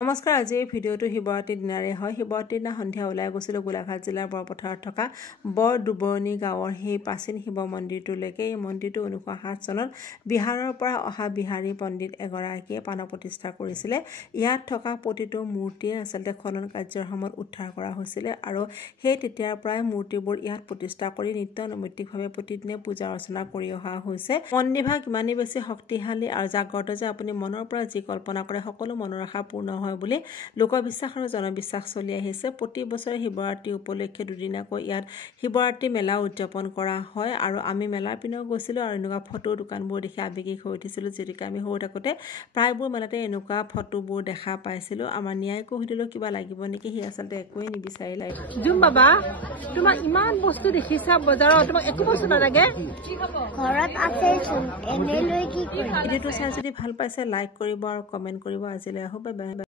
নমস্কাৰ আজি এই ভিডিঅ'টো শিৱৰাত্ৰিৰ দিনাৰে হয় শিৱৰাত্ৰিৰ দিনা সন্ধিয়া ওলাই গৈছিলোঁ গোলাঘাট জিলাৰ বৰপথাৰত থকা বৰ দুবৰণি গাঁৱৰ সেই প্ৰাচীন শিৱ মন্দিৰটোলৈকে এই মন্দিৰটো 1907 চনত বিহাৰৰ পৰা অহা বিহাৰী পণ্ডিত এগৰাকীয়ে প্ৰাণ প্ৰতিষ্ঠা কৰিছিলে ইয়াত থকা প্ৰতিটো মূৰ্তিয়ে আচলতে খনন কাৰ্যৰ সময়ত উদ্ধাৰ কৰা হৈছিলে আৰু সেই তেতিয়াৰ পৰাই মূৰ্তিবোৰ ইয়াত প্ৰতিষ্ঠা কৰি নিত্য নৈমিত্তিকভাৱে প্ৰতিদিনে পূজা অৰ্চনা কৰি অহা হৈছে মন্দিৰভাগ ইমানেই বেছি শক্তিশালী আৰু জাগ্ৰত যে আপুনি মনৰ পৰা যি কল্পনা কৰে সকলো মনৰ আশা পূৰ্ণ হয় বুলি লোকবিশ্বাস আৰু জনবিশ্বাস চলি আহিছে প্ৰতি বছৰে শিৱৰাত্ৰি উপলক্ষে দুদিনাকৈ ইয়াত শিৱৰাত্ৰি মেলা উদযাপন কৰা হয় আৰু আমি মেলাৰ পিনেও গৈছিলোঁ আৰু এনেকুৱা ফটো দোকানবোৰ দেখি আৱেগিক হৈ উঠিছিলোঁ যেনেকৈ আমি সৰু থাকোঁতে প্ৰায়বোৰ মেলাতে এনেকুৱা ফটোবোৰ দেখা পাইছিলোঁ আমাৰ ন্যায়কো সুধিলোঁ কিবা লাগিব নেকি সি আচলতে একোৱেই নিবিচাৰিলে জুম বাবা তোমাক ইমান বস্তু দেখিছা বজাৰত তোমাক একো বস্তু নালাগে ঘৰত আছে এনেলৈ কি কৰিম ভিডিঅ'টো চাই যদি ভাল পাইছে লাইক কৰিব আৰু কমেণ্ট কৰিব আজিলৈ আহো বাই বাই